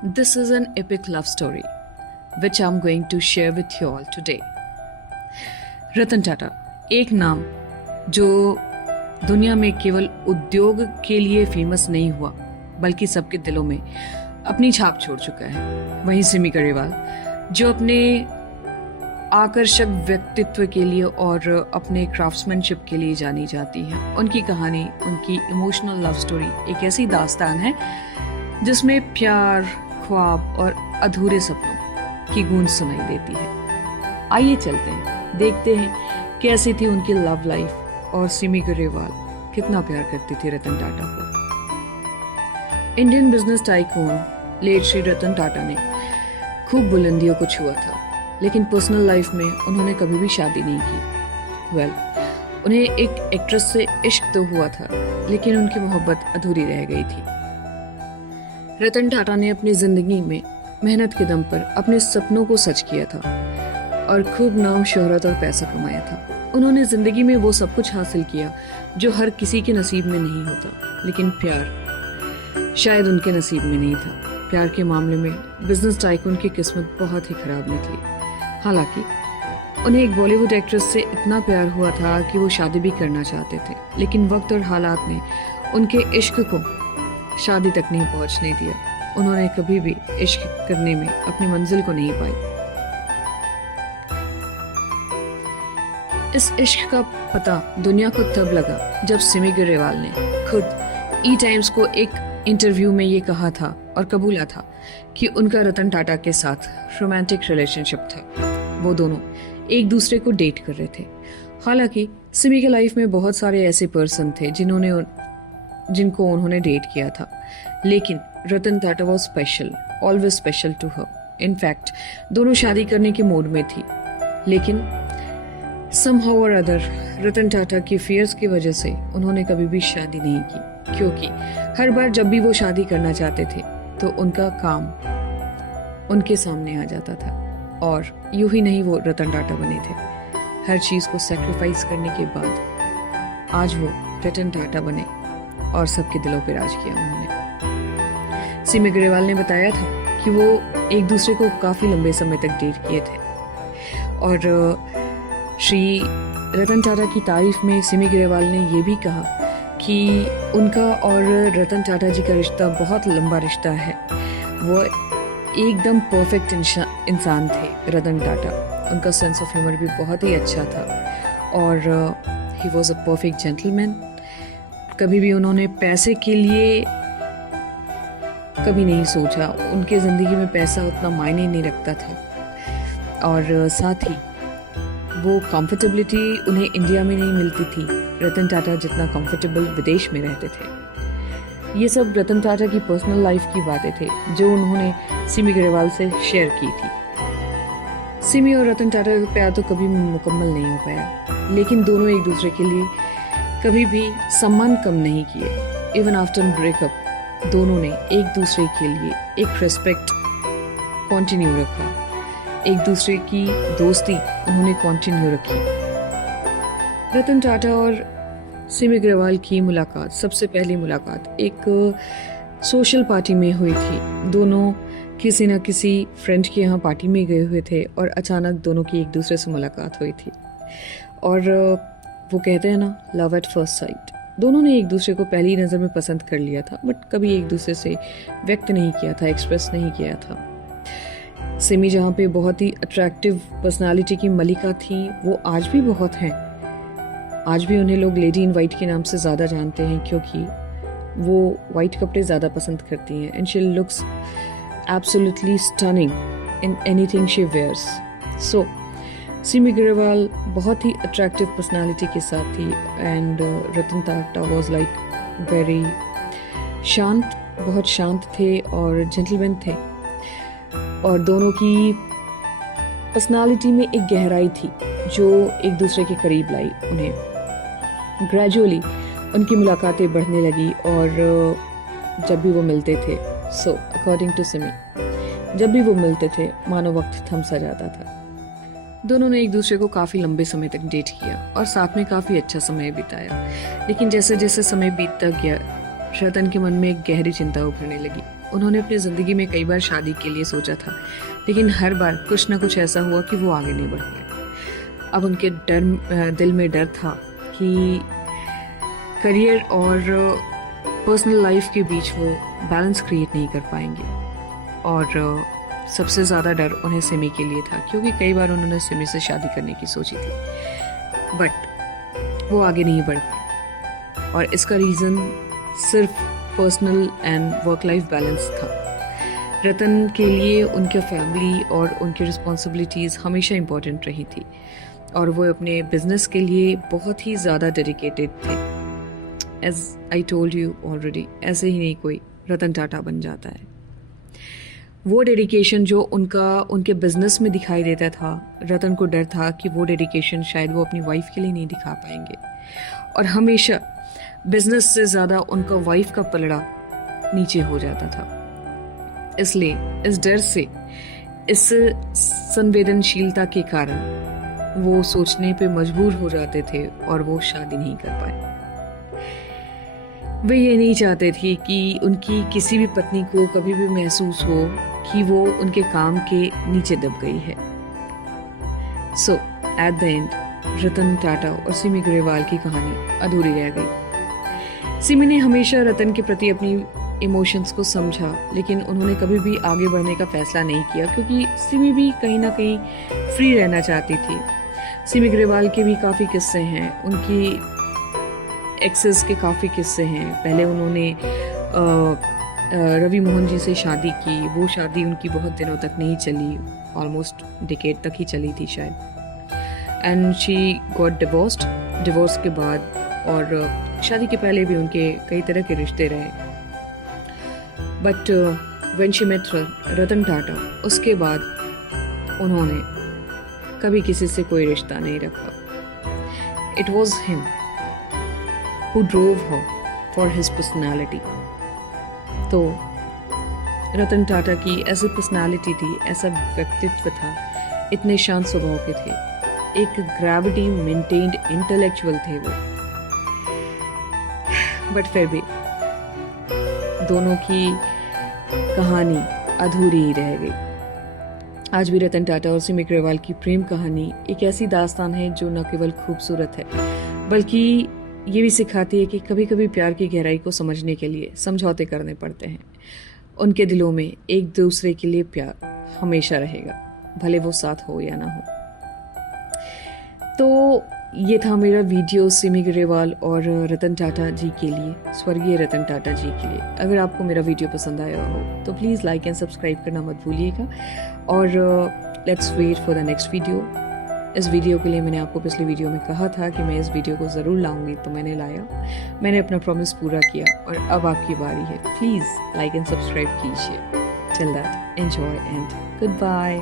This is an epic love story which I'm going to share with you all today. Ratan Tata एक नाम जो दुनिया में केवल उद्योग के लिए फेमस नहीं हुआ बल्कि सबके दिलों में अपनी छाप छोड़ चुका है। वहीं सिमी ग्रेवाल जो अपने आकर्षक व्यक्तित्व के लिए और अपने क्राफ्ट्समैनशिप के लिए जानी जाती हैं। उनकी कहानी, उनकी इमोशनल लव स्टोरी एक ऐसी दास्तान है जिसमें प्यार, ख्वाब और अधूरे सपनों की गूंज सुनाई देती है। आइए चलते हैं, देखते हैं कैसी थी उनकी लव लाइफ और सिमी ग्रेवाल कितना प्यार करती थी रतन टाटा को। Indian business tycoon late Shri Ratan Tata ने खूब बुलंदियों को छुआ था, लेकिन पर्सनल लाइफ में उन्होंने कभी भी शादी नहीं की। उन्हें एक एक्ट्रेस से इश्क तो हुआ था, लेकिन उनकी मोहब्बत अधूरी रह गई थी। रतन टाटा ने अपनी जिंदगी में मेहनत के दम पर अपने सपनों को सच किया था और खूब नाम, शोहरत और पैसा कमाया था। उन्होंने जिंदगी में वो सब कुछ हासिल किया जो हर किसी के नसीब में नहीं होता, लेकिन प्यार शायद उनके नसीब में नहीं था। प्यार के मामले में बिजनेस टाइकून की किस्मत बहुत ही खराब निकली। हालांकि उन्हें एक बॉलीवुड एक्ट्रेस से इतना प्यार हुआ था कि वो शादी भी करना चाहते थे, लेकिन वक्त और हालात ने उनके इश्क को शादी तक नहीं पहुंचने दिया। उन्होंने कभी भी इश्क करने में अपनी मंजिल को नहीं पाई। इस इश्क का पता दुनिया को तब लगा जब सिमी ग्रेवाल ने खुद ई टाइम्स को एक इंटरव्यू में ये कहा था और कबूला था कि उनका रतन टाटा के साथ रोमांटिक रिलेशनशिप था। वो दोनों एक दूसरे को डेट कर रहे थे। हालांकि सिमी के लाइफ में बहुत सारे ऐसे पर्सन थे जिनको उन्होंने डेट किया था, लेकिन Ratan Tata was special, always special to her. In fact दोनों शादी करने के मूड में थी, लेकिन somehow or other Ratan Tata की फियर्स की वजह से उन्होंने कभी भी शादी नहीं की, क्योंकि हर बार जब भी वो शादी करना चाहते थे तो उनका काम उनके सामने आ जाता था और यूं ही नहीं वो रतन टाटा बने थे। हर चीज को सैक्रिफाइस करने के बाद आज वो रतन टाटा बने और सबके दिलों पे राज किया उन्होंने। सिमी ग्रेवाल ने बताया था कि वो एक दूसरे को काफी लंबे समय तक डेट किए थे और श्री रतन टाटा की तारीफ में सिमी ग्रेवाल ने ये भी कहा कि उनका और रतन टाटा जी का रिश्ता बहुत लंबा रिश्ता है। वो एकदम परफेक्ट इंसान थे रतन टाटा। उनका सेंस ऑफ ह्यूमर भी बहुत ही अच्छा था और he was a perfect gentleman. कभी भी उन्होंने पैसे के लिए कभी नहीं सोचा। उनके ज़िंदगी में पैसा उतना मायने नहीं रखता था और साथ ही वो कंफर्टेबिलिटी उन्हें इंडिया में नहीं मिलती थी रतन टाटा जितना कंफर्टेबल विदेश में रहते थे। ये सब रतन टाटा की पर्सनल लाइफ की बातें थे जो उन्होंने सिमी ग्रेवाल से शेयर की थी। सिमी और रतन टाटा का प्यार तो कभी मुकम्मल नहीं हो पाया, लेकिन दोनों एक दूसरे के लिए कभी भी सम्मान कम नहीं किए। इवन आफ्टर ब्रेकअप दोनों ने एक दूसरे के लिए एक रिस्पेक्ट कंटिन्यू रखा, एक दूसरे की दोस्ती उन्होंने कंटिन्यू रखी। रतन टाटा और सिमी ग्रेवाल की मुलाकात, सबसे पहली मुलाकात एक सोशल पार्टी में हुई थी। दोनों किसी न किसी फ्रेंड के यहाँ पार्टी में गए हुए थे और अचानक दोनों की एक दूसरे से मुलाकात हुई थी और वो कहते हैं ना, लव एट फर्स्ट साइट। दोनों ने एक दूसरे को पहली नज़र में पसंद कर लिया था, बट कभी एक दूसरे से व्यक्त नहीं किया था, एक्सप्रेस नहीं किया था। सिमी जहाँ पे बहुत ही अट्रैक्टिव पर्सनालिटी की मलिका थी, वो आज भी बहुत हैं। आज भी उन्हें लोग लेडी इन वाइट के नाम से ज़्यादा जानते हैं, क्योंकि वो वाइट कपड़े ज़्यादा पसंद करती हैं and she looks absolutely stunning in anything she wears. So Simi Grewal बहुत ही अट्रैक्टिव पर्सनालिटी के साथ थी and Ratan Tata was like very शांत, बहुत शांत थे और जेंटलमैन थे और दोनों की पर्सनालिटी में एक गहराई थी जो एक दूसरे के करीब लाई उन्हें। ग्रेजुअली उनकी मुलाकातें बढ़ने लगी और जब भी वो मिलते थे, सो अकॉर्डिंग टू सिमी, जब भी वो मिलते थे मानो वक्त थम सा जाता था। दोनों ने एक दूसरे को काफ़ी लंबे समय तक डेट किया और साथ में काफ़ी अच्छा समय बिताया, लेकिन जैसे जैसे समय बीतता गया रतन के मन में एक गहरी चिंता उभरने लगी। उन्होंने अपनी ज़िंदगी में कई बार शादी के लिए सोचा था, लेकिन हर बार कुछ ना कुछ ऐसा हुआ कि वो आगे नहीं बढ़ पाए। अब उनके दिल में डर था कि करियर और पर्सनल लाइफ के बीच वो बैलेंस क्रिएट नहीं कर पाएंगे। और सबसे ज़्यादा डर उन्हें सिमी के लिए था, क्योंकि कई बार उन्होंने सिमी से शादी करने की सोची थी, बट वो आगे नहीं बढ़ पाए। और इसका रीज़न सिर्फ personal and work life balance था। रतन के लिए उनके फैमिली और उनकी रिस्पॉन्सिबिलिटीज़ हमेशा इम्पोर्टेंट रही थी, और वो अपने बिजनेस के लिए बहुत ही ज़्यादा डेडिकेटेड थे। As I told you already, ऐसे ही नहीं कोई रतन टाटा बन जाता है। वो डेडिकेशन जो उनके बिजनेस में दिखाई देता था, रतन को डर था कि वो डेडिकेशन शायद वो अपनी वाइफ के लिए नहीं दिखा पाएंगे, और हमेशा बिजनेस से ज़्यादा उनका वाइफ का पलड़ा नीचे हो जाता था। इसलिए इस डर से, इस संवेदनशीलता के कारण वो सोचने पे मजबूर हो जाते थे और वो शादी नहीं कर पाए। वे ये नहीं चाहते थे कि उनकी किसी भी पत्नी को कभी भी महसूस हो कि वो उनके काम के नीचे दब गई है। सो at the end Ratan Tata और सिमी ग्रेवाल की कहानी अधूरी रह गई। सिमी ने हमेशा रतन के प्रति अपनी इमोशंस को समझा, लेकिन उन्होंने कभी भी आगे बढ़ने का फैसला नहीं किया, क्योंकि सिमी भी कहीं ना कहीं फ्री रहना चाहती थी। सिमी ग्रेवाल के भी काफ़ी किस्से हैं, उनकी एक्सेस के काफ़ी किस्से हैं। पहले उन्होंने रवि मोहन जी से शादी की, वो शादी उनकी बहुत दिनों तक नहीं चली, ऑलमोस्ट डिकेड तक ही चली थी शायद। And she got divorced. Divorce के बाद और शादी के पहले भी उनके कई तरह के रिश्ते रहे, but when she met Ratan Tata, उसके बाद उन्होंने कभी किसी से कोई रिश्ता नहीं रखा। It was him who drove her for his personality. तो रतन टाटा की ऐसी पर्सनैलिटी थी, ऐसा व्यक्तित्व था, इतने शांत स्वभाव के थे, एक ग्रेविटी मेंटेन्ड इंटेलेक्चुअल थे वो, बट फिर भी दोनों की कहानी अधूरी ही रह गई। आज भी रतन टाटा और सिमी ग्रेवाल की प्रेम कहानी एक ऐसी दास्तान है जो न केवल खूबसूरत है, बल्कि ये भी सिखाती है कि कभी कभी प्यार की गहराई को समझने के लिए समझौते करने पड़ते हैं। उनके दिलों में एक दूसरे के लिए प्यार हमेशा रहेगा, भले वो साथ हो या ना हो। तो ये था मेरा वीडियो सिमी ग्रेवाल और रतन टाटा जी के लिए, स्वर्गीय रतन टाटा जी के लिए। अगर आपको मेरा वीडियो पसंद आया हो तो प्लीज़ लाइक एंड सब्सक्राइब करना मत भूलिएगा, और let's wait for the next video. इस वीडियो के लिए मैंने आपको पिछली वीडियो में कहा था कि मैं इस वीडियो को ज़रूर लाऊंगी, तो मैंने लाया, मैंने अपना प्रॉमिस पूरा किया, और अब आपकी बारी है। प्लीज़ लाइक एंड सब्सक्राइब कीजिए। Till that, enjoy and good bye.